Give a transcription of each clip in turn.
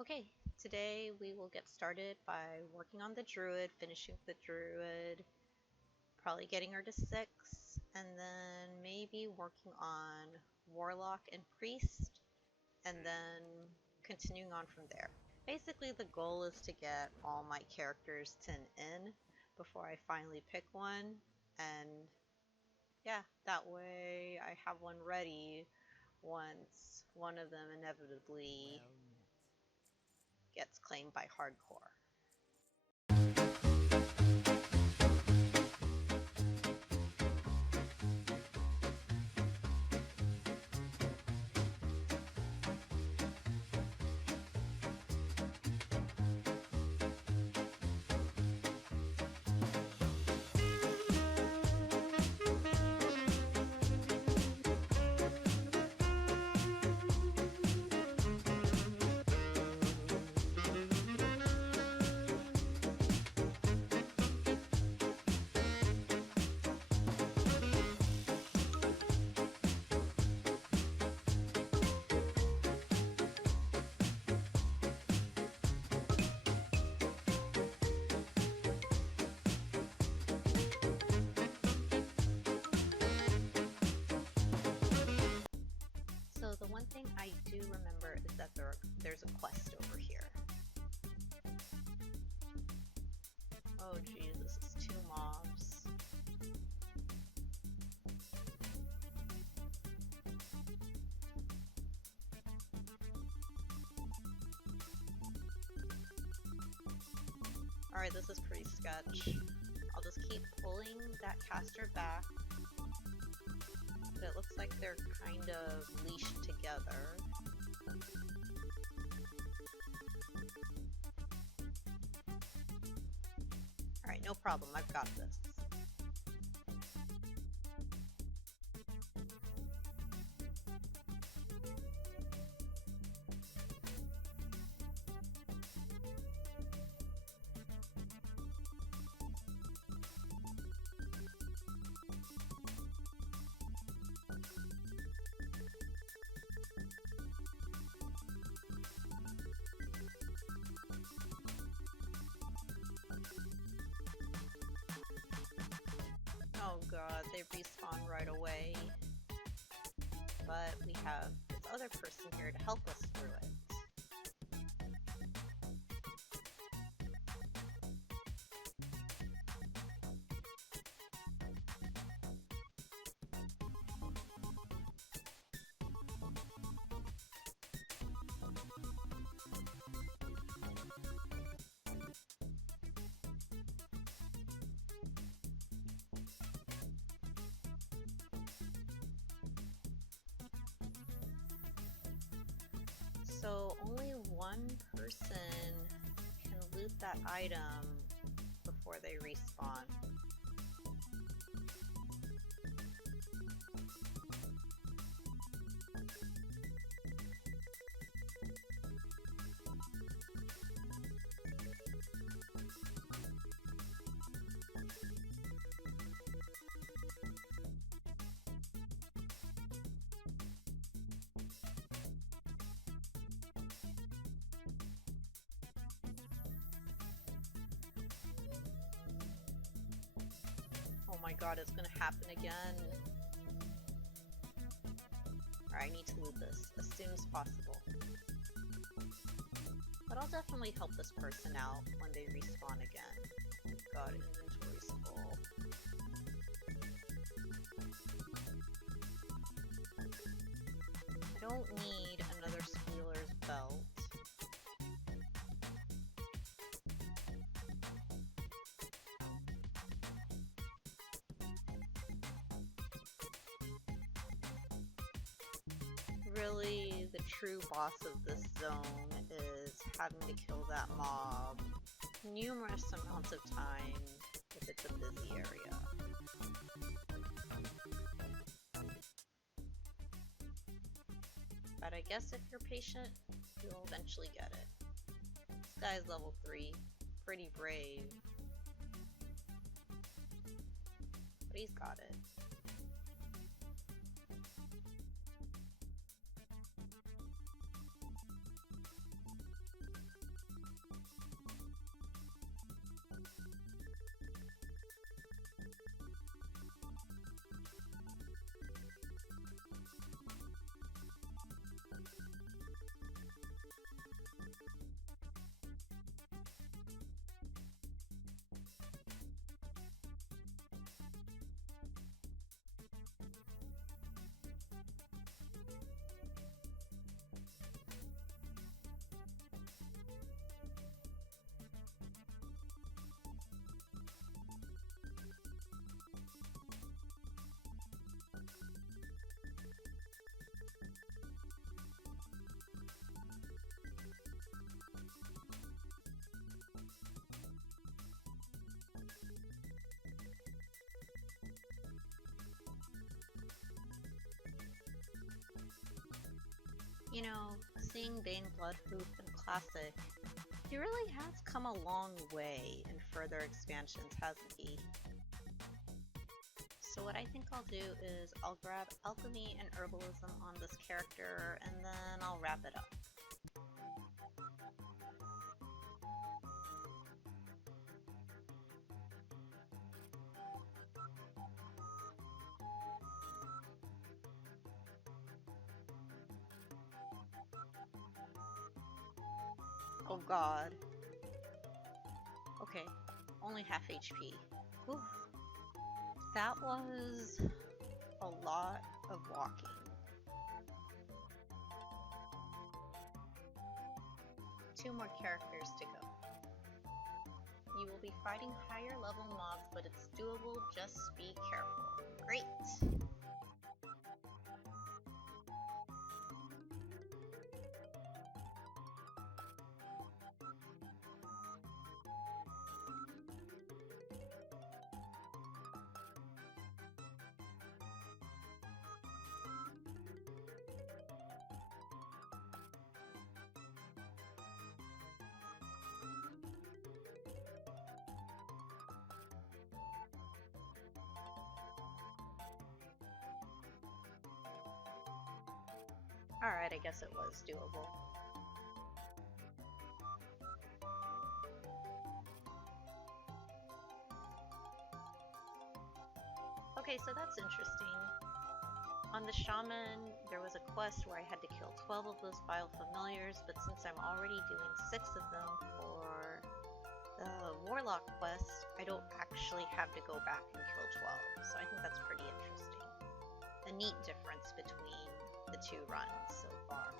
Okay, today we will get started by working on the druid, finishing the druid, probably getting her to 6, and then maybe working on warlock and priest, and then continuing on from there. Basically, the goal is to get all my characters to an N before I finally pick one, and yeah, that way I have one ready once one of them inevitably gets claimed by hardcore. So the one thing I do remember is that there's a quest over here. Oh geez, this is 2 mobs. Alright, this is pretty sketch. I'll just keep pulling that caster back. But it looks like they're kind of leashed together. Alright, no problem, I've got this. Oh god, they respawn right away. But we have this other person here to help us through it. So only one person can loot that item before they respawn. Oh my god, it's gonna happen again. Alright, I need to loot this as soon as possible. But I'll definitely help this person out when they respawn again. Oh god, inventory's full. I don't need another Squealer's belt. Really, the true boss of this zone is having to kill that mob numerous amounts of times if it's a busy area. But I guess if you're patient, you'll eventually get it. This guy's level 3, pretty brave. But he's got it. You know, seeing Bane Bloodhoof in Classic, he really has come a long way in further expansions, hasn't he? So what I think I'll do is I'll grab Alchemy and Herbalism on this character, and then I'll wrap it up. Oh god. Okay, only half HP. Whew. That was a lot of walking. Two more characters to go. You will be fighting higher level mobs, but it's doable, just be careful. Great! Alright, I guess it was doable. Okay, so that's interesting. On the Shaman, there was a quest where I had to kill 12 of those vile familiars, but since I'm already doing 6 of them for the Warlock quest, I don't actually have to go back and kill 12, so I think that's pretty interesting. A neat difference between the two runs so far.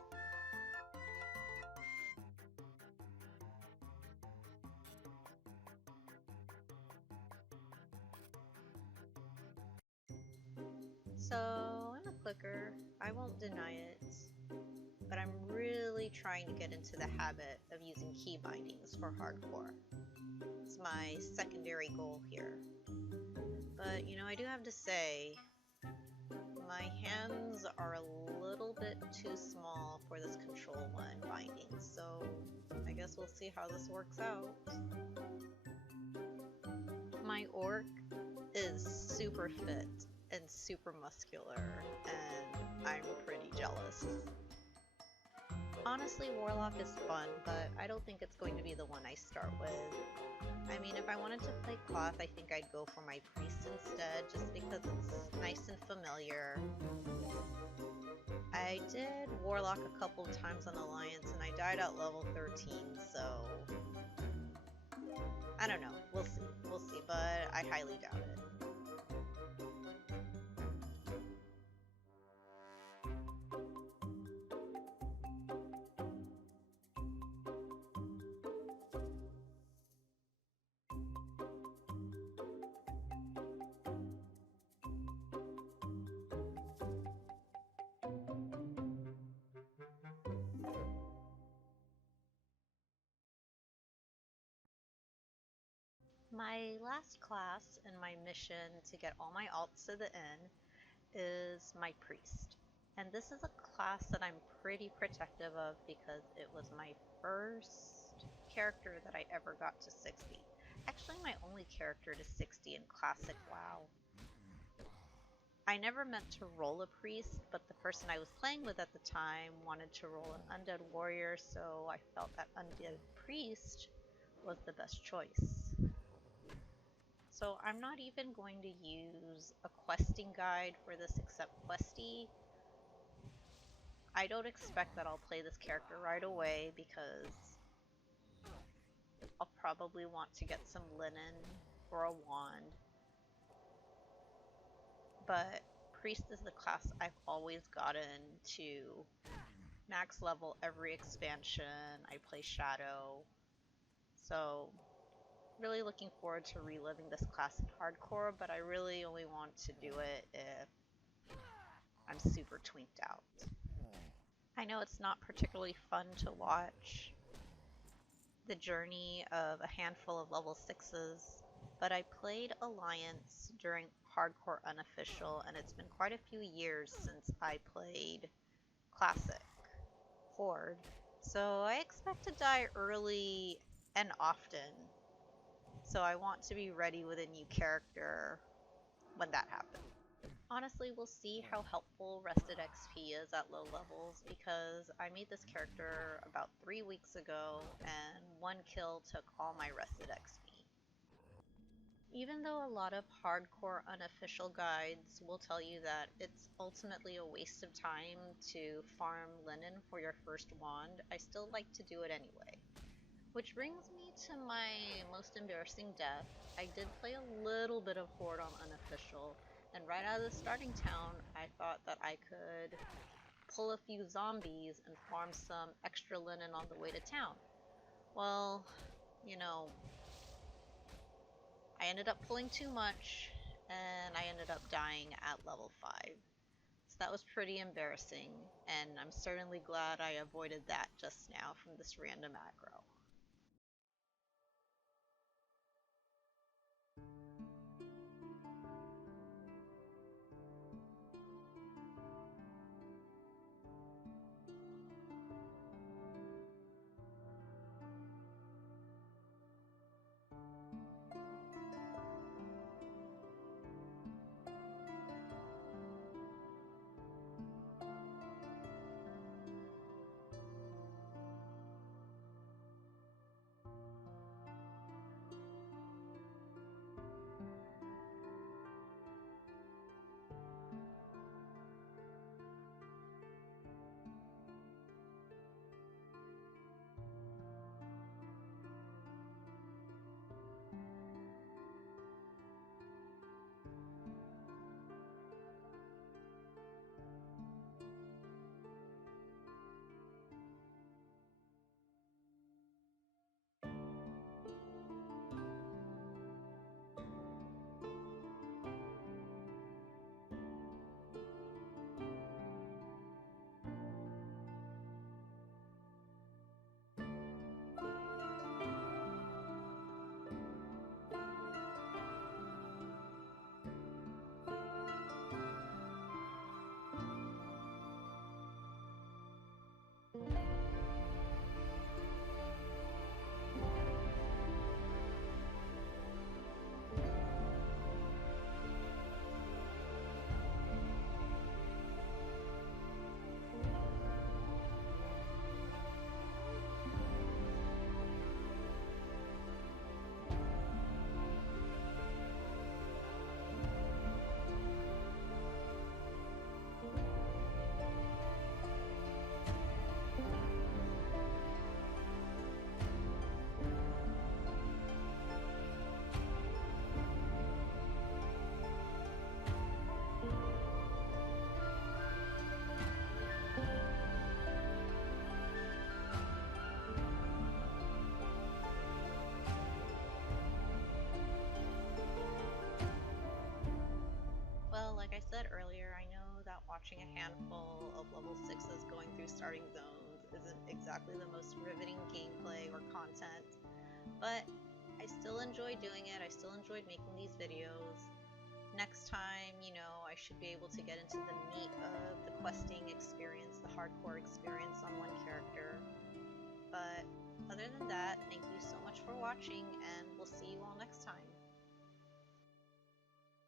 So, I'm a clicker, I won't deny it, but I'm really trying to get into the habit of using key bindings for hardcore. It's my secondary goal here. But, you know, I do have to say, my hands are a little bit too small for this Control 1 binding, so I guess we'll see how this works out. My orc is super fit and super muscular, and I'm pretty jealous. Honestly, Warlock is fun, but I don't think it's going to be the one I start with. I mean, if I wanted to play Cloth, I think I'd go for my Priest instead, just because it's nice and familiar. I did Warlock a couple of times on Alliance, and I died at level 13, so I don't know. We'll see, but I highly doubt it. My last class in my mission to get all my alts to the inn is my priest. And this is a class that I'm pretty protective of because it was my first character that I ever got to 60. Actually, my only character to 60 in Classic WoW. I never meant to roll a priest, but the person I was playing with at the time wanted to roll an undead warrior, so I felt that undead priest was the best choice. So I'm not even going to use a questing guide for this except Questy. I don't expect that I'll play this character right away because I'll probably want to get some linen or a wand. But Priest is the class I've always gotten to max level every expansion. I play Shadow. So really looking forward to reliving this class in hardcore, but I really only want to do it if I'm super twinked out. I know it's not particularly fun to watch the journey of a handful of level 6s, but I played Alliance during hardcore unofficial, and it's been quite a few years since I played Classic. horde, so I expect to die early and often. So I want to be ready with a new character when that happens. Honestly, we'll see how helpful rested XP is at low levels because I made this character about 3 weeks ago and one kill took all my rested XP. Even though a lot of hardcore unofficial guides will tell you that it's ultimately a waste of time to farm linen for your first wand, I still like to do it anyway. Which brings me to my most embarrassing death. I did play a little bit of Horde on unofficial, and right out of the starting town, I thought that I could pull a few zombies and farm some extra linen on the way to town. Well, you know, I ended up pulling too much, and I ended up dying at level 5. So that was pretty embarrassing, and I'm certainly glad I avoided that just now from this random aggro. Well, like I said earlier, I know that watching a handful of level 6s going through starting zones isn't exactly the most riveting gameplay or content, but I still enjoy doing it. I still enjoyed making these videos. Next time, I should be able to get into the meat of the questing experience, the hardcore experience on one character. But other than that, thank you so much for watching, and we'll see you all next time.